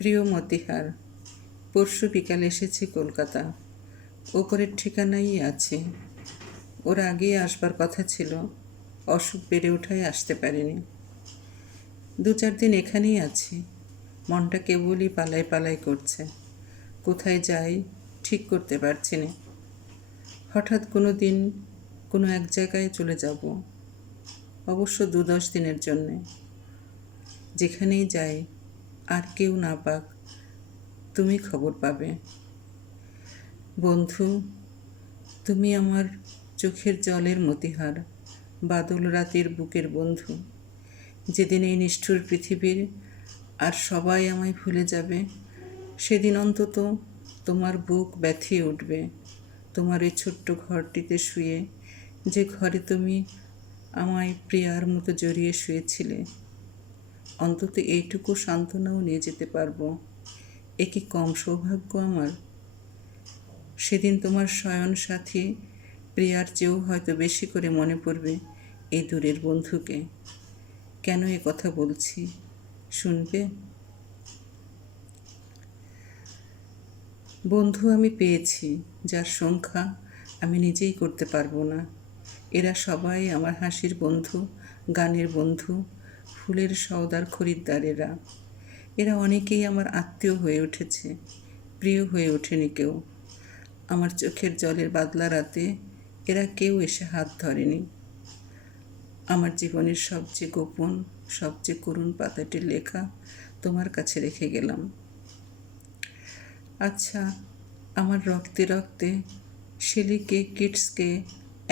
প্রিয় মতিহার, পরশু বিকালে এসেছি কলকাতা। ওপরের ঠিকানাই আছে। ওর আগেই আসবার কথা ছিল, অসুখ বেড়ে ওঠায় আসতে পারিনি। 2-4 দিন এখানেই আছি। মনটা কেবলই পালাই পালাই করছে। কোথায় যাই ঠিক করতে পারছি না। হঠাৎ কোনো দিন কোনো এক জায়গায় চলে যাব, অবশ্য 2-10 দিনের জন্যে। যেখানেই যাই আর কেউ না পাক, তুমি খবর পাবে। বন্ধু, তুমি আমার চোখের জলের মতিহার, বাদল রাতের বুকের বন্ধু। যেদিন এই নিষ্ঠুর পৃথিবীর আর সবাই আমায় ভুলে যাবে, সেদিন অন্তত তোমার বুক ব্যথিয়ে উঠবে। তোমার এই ছোট্ট ঘরটিতে শুয়ে, যে ঘরে তুমি আমায় প্রিয়ার মতো জড়িয়ে শুয়েছিলে, অন্তত এইটুকু সান্ত্বনাও নিয়ে যেতে পারবো। এ কি কম সৌভাগ্য আমার? সেদিন তোমার শয়ন সাথী প্রিয়ার চেয়েও হয়তো বেশি করে মনে পড়বে এই দূরের বন্ধুকে। কেন এ কথা বলছি শুনবে? বন্ধু আমি পেয়েছি, যার সংখ্যা আমি নিজেই করতে পারবো না। এরা সবাই আমার হাসির বন্ধু, গানের বন্ধু, ফুলের সওদার খরিদ্দারেরা। এরা অনেকেই আমার আত্মীয় হয়ে উঠেছে, প্রিয় হয়ে ওঠেনি কেউ। আমার চোখের জলের বাদলা রাতে এরা কেউ এসে হাত ধরেনি। আমার জীবনের সবচেয়ে গোপন, সবচেয়ে করুণ পাতাটি লেখা তোমার কাছে রেখে গেলাম। আচ্ছা, আমার রক্তে রক্তে শেলিকে, কিটসকে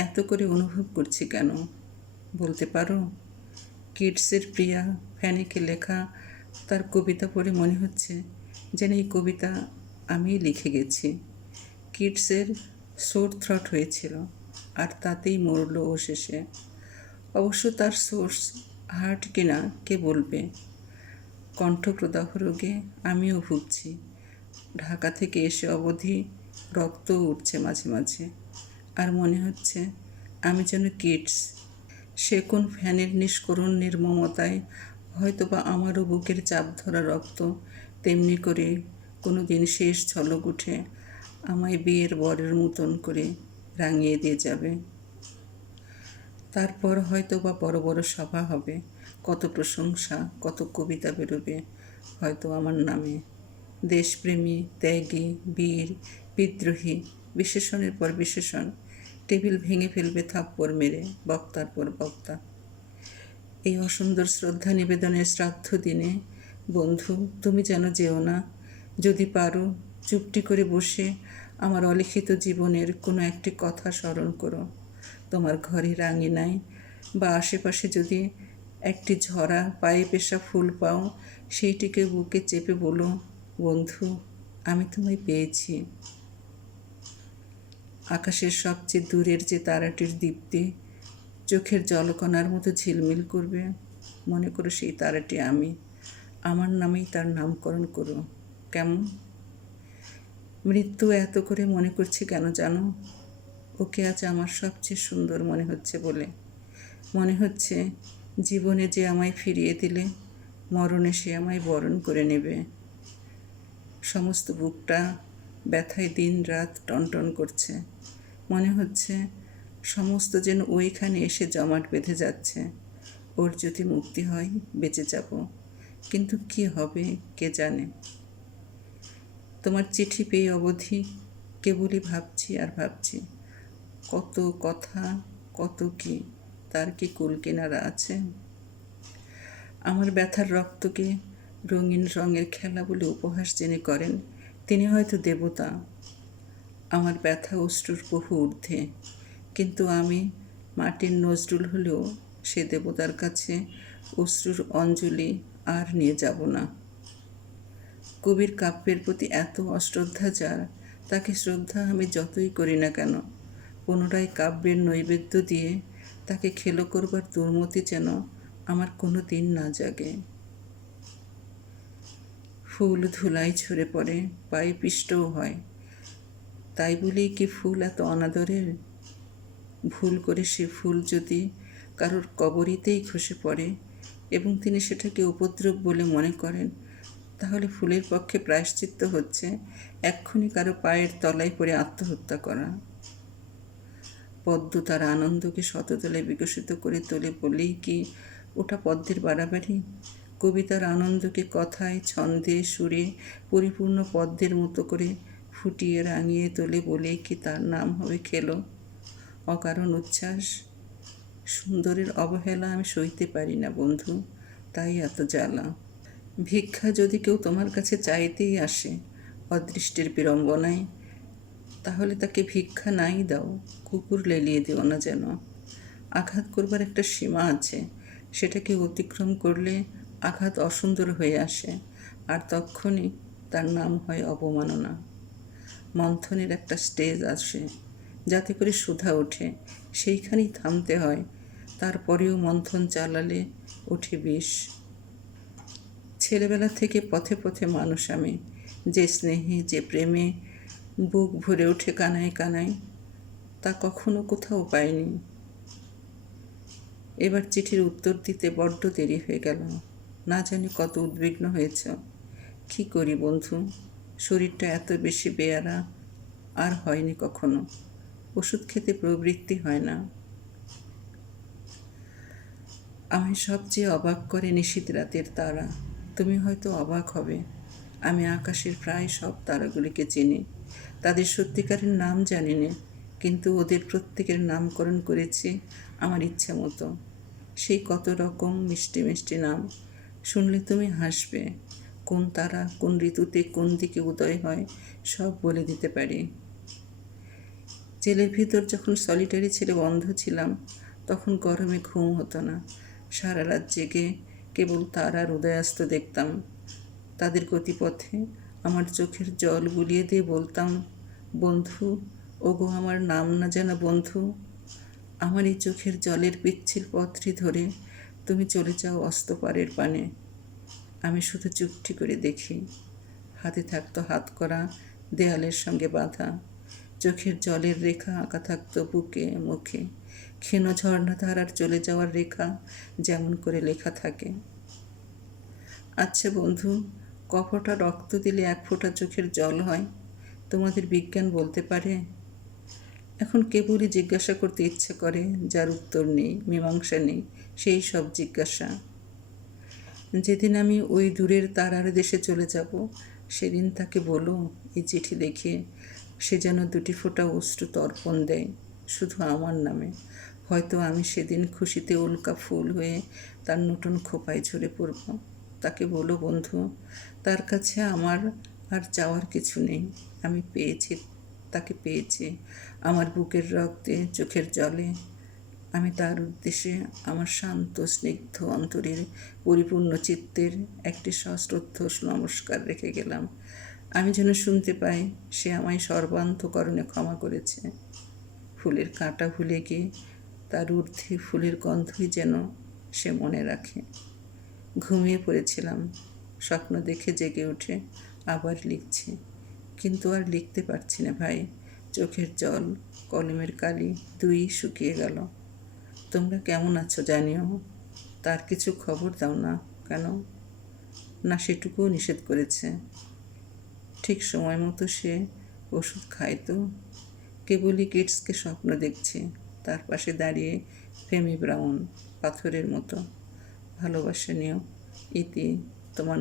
এত করে অনুভব করছি কেন বলতে পারো? কিটসের প্রিয়া ফ্যানিকে লেখা তার কবিতা পড়ে মনে হচ্ছে যেন এই কবিতা আমিই লিখে গেছি। কিটসের সোর থ্রট হয়েছিল, আর তাতেই মরল ও শেষে। অবশ্য তার সোর্স হার্ট কিনা কে বলবে। কণ্ঠপ্রদাহ রোগে আমিও ভুগছি। ঢাকা থেকে এসে অবধি রক্তও উঠছে মাঝে মাঝে, আর মনে হচ্ছে আমি যেন কিটস। সে কোন ফ্যানের নিষ্করুণ নির্মমতায় হয়তো বা আমারও বুকের চাপ ধরা রক্ত তেমনি করে কোনো দিন শেষ ঝলক উঠে আমায় বিয়ের বরের মতন করে রাঙিয়ে দিয়ে যাবে। তারপর হয়তো বা বড় বড় সভা হবে, কত প্রশংসা, কত কবিতা বেরোবে হয়তো আমার নামে। দেশপ্রেমী, ত্যাগী, বীর, বিদ্রোহী, বিশেষণের পর বিশেষণ। টেবিল ভেঙে ফেলবে থাপ্পড় মেরে বক্তার পর বক্তা। এই অসুন্দর শ্রদ্ধা নিবেদনের শ্রাদ্ধ দিনে বন্ধু তুমি যেন যেও না। যদি পারো চুপটি করে বসে আমার অলিখিত জীবনের কোনো একটি কথা স্মরণ করো। তোমার ঘরের আঙিনায় বা আশেপাশে যদি একটি ঝরা পায়ে পেশা ফুল পাও, সেইটিকে বুকে চেপে বলো, বন্ধু আমি তোমায় পেয়েছি। আকাশের সবচেয়ে দূরের যে তারাটির দীপ্তি চোখের জলকণার মতো ঝিলমিল করবে, মনে করো সেই তারাটি আমি। আমার নামেই তার নামকরণ করো। কেমন? মৃত্যু এত করে মনে করছি কেন জানো? ওকে আজ আমার সবচেয়ে সুন্দর মনে হচ্ছে বলে। মনে হচ্ছে জীবনে যে আমায় ফিরিয়ে দিলে, মরণে সে আমায় বরণ করে নেবে। সমস্ত বুকটা ব্যথায় দিন রাত টনটন করছে। মনে হচ্ছে সমস্ত যেন ওইখানে এসে জমাট বেঁধে যাচ্ছে। ওর যদি মুক্তি হয় বেঁচে যাব, কিন্তু কি হবে কে জানে। তোমার চিঠি পেয়ে অবধি কেবলই ভাবছি আর ভাবছি, কত কথা, কত কি, তার কি কুল কিনারা আছে? আমার ব্যথার রক্তকে রঙিন রঙের খেলা বলে উপহাস যিনি করেন, তিনি হয়তো দেবতা। আমার ব্যথা অশ্রুর বহু ঊর্ধ্বে, কিন্তু আমি মাটির নজরুল হলেও সে দেবতার কাছে অশ্রুর অঞ্জলি আর নিয়ে যাব না। কবির কাব্যের প্রতি এত অশ্রদ্ধা যার, তাকে শ্রদ্ধা আমি যতই করি না কেন, পুনরায় কাব্যের নৈবেদ্য দিয়ে তাকে খেলো করবার দুর্মতি যেন আমার কোনো দিন না জাগে। ফুল ধুলায় ঝরে পড়ে, পায়ে পিষ্টও হয়, তাই বলেই কি ফুল এত অনাদরের? ভুল করে সে ফুল যদি কারোর কবরিতেই খসে পড়ে এবং তিনি সেটাকে উপদ্রব বলে মনে করেন, তাহলে ফুলের পক্ষে প্রায়শ্চিত্ত হচ্ছে এক্ষুনি কারো পায়ের তলায় পড়ে আত্মহত্যা করা। পদ্ম তার আনন্দকে শততলে বিকশিত করে তোলে বলেই কি ওটা পদ্মের বাড়াবাড়ি? কবিতার আনন্দকে কথায়, ছন্দে, সুরে পরিপূর্ণ পদ্মের মতো করে ফুটিয়ে রাঙিয়ে তোলে বলেই কি তার নাম হবে খেলো? অকারণ উচ্ছ্বাস। সুন্দরের অবহেলা আমি সইতে পারি না বন্ধু, তাই এত জ্বালা। ভিক্ষা যদি কেউ তোমার কাছে চাইতেই আসে অদৃষ্টের বিড়ম্বনায়, তাহলে তাকে ভিক্ষা নাই দাও, কুকুর লেলিয়ে দিও না যেন। আঘাত করবার একটা সীমা আছে, সেটাকে অতিক্রম করলে আঘাত অসুন্দর হয়ে আসে, আর তক্ষণই তার নাম হয় অবমাননা। মন্থনের একটা স্টেজ আসে, যাতে করে সুধা ওঠে, সেইখানেই থামতে হয়। তারপরেও মন্থন চালালে ওঠে বিষ। ছেলেবেলা থেকে পথে পথে মানুষ আমি, যে স্নেহে, যে প্রেমে বুক ভরে ওঠে কানায় কানায়, তা কখনো কোথাও পাইনি। এবার চিঠির উত্তর দিতে বড্ড দেরি হয়ে গেল। না জানি কত উদ্বিগ্ন হয়েছ। কী করি বন্ধু, শরীরটা এত বেশি বেয়ারা আর হয়নি কখনো। ওষুধ খেতে প্রবৃত্তি হয় না। আমায় সবচেয়ে অবাক করে নিশীথ রাতের তারা। তুমি হয়তো অবাক হবে, আমি আকাশের প্রায় সব তারাগুলিকে চিনি। তাদের সত্যিকারের নাম জানি না, কিন্তু ওদের প্রত্যেকের নামকরণ করেছি আমার ইচ্ছে মতো। সেই কত রকম মিষ্টি মিষ্টি নাম, শুনলে তুমি হাসবে। কোন তারা কোন ঋতুতে কোন দিকে উদয় হয় সব বলে দিতে পারি। জেলের ভিতর যখন সলিটারি ছেড়ে বন্ধ ছিলাম, তখন গরমে ঘুম হতো না। সারা রাত জেগে কেবল তারার উদয়াস্ত দেখতাম। তাদের গতিপথে আমার চোখের জল বুলিয়ে দিয়ে বলতাম, বন্ধু, ওগো আমার নাম না জানা বন্ধু, আমার এই চোখের জলের পিচ্ছিল পথটি ধরে তুমি চলে যাও অস্তপারের পানে। আমি শুধু চুপটি করে দেখি। হাতে থাকতো হাতকড়া, দেয়ালের সঙ্গে বাঁধা। চোখের জলের রেখা আঁকা থাকতো বুকে, মুখে। ক্ষীণ ঝর্ণাধারার চলে যাওয়ার রেখা যেমন করে লেখা থাকে। আচ্ছা বন্ধু, ক ফোঁটা রক্ত দিলে এক ফোঁটা চোখের জল হয়? তোমাদের বিজ্ঞান বলতে পারে? এখন কেবলই জিজ্ঞাসা করতে ইচ্ছে করে, যার উত্তর নেই, মীমাংসা নেই, সেই সব জিজ্ঞাসা। যেদিন আমি ওই দূরের তারার দেশে চলে যাব, সেদিন তাকে বলো এই চিঠি দেখে সে যেন 2 ফোঁটা অশ্রু তর্পণ দেয়, শুধু আমার নামে। হয়তো আমি সেদিন খুশিতে উল্কা ফুল হয়ে তার নতুন খোপায় ঝরে পড়ব। তাকে বলো বন্ধু, তার কাছে আমার আর চাওয়ার কিছু নেই। আমি পেয়েছি, তাকে পেয়েছি আমার বুকের রক্তে, চোখের জলে। আমি তার উদ্দেশ্যে আমার শান্ত স্নিগ্ধ অন্তরের পরিপূর্ণ চিত্তের একটি সশ্রদ্ধ নমস্কার রেখে গেলাম। আমি যেন শুনতে পাই সে আমায় সর্বান্তকরণে ক্ষমা করেছে। ফুলের কাঁটা ভুলে গিয়ে তার ঊর্ধ্বে ফুলের গন্ধই যেন সে মনে রাখে। ঘুমিয়ে পড়েছিলাম, স্বপ্ন দেখে জেগে উঠে আবার লিখছি, কিন্তু আর লিখতে পারছি না ভাই। চোখের জল, কলমের কালি দুই শুকিয়ে গেল। তোমরা কেমন আছো জানিও, তার কিছু খবর দাও না কেন? না সেটুকুও নিষেধ করেছে? ঠিক সময় মতো সে ওষুধ খায় তো? কেবলই কিডসকে স্বপ্ন দেখছি, তার পাশে দাঁড়িয়ে ফেমি ব্রাউন পাথরের মতো। ভালোবাসা নিও। ইতি, তোমার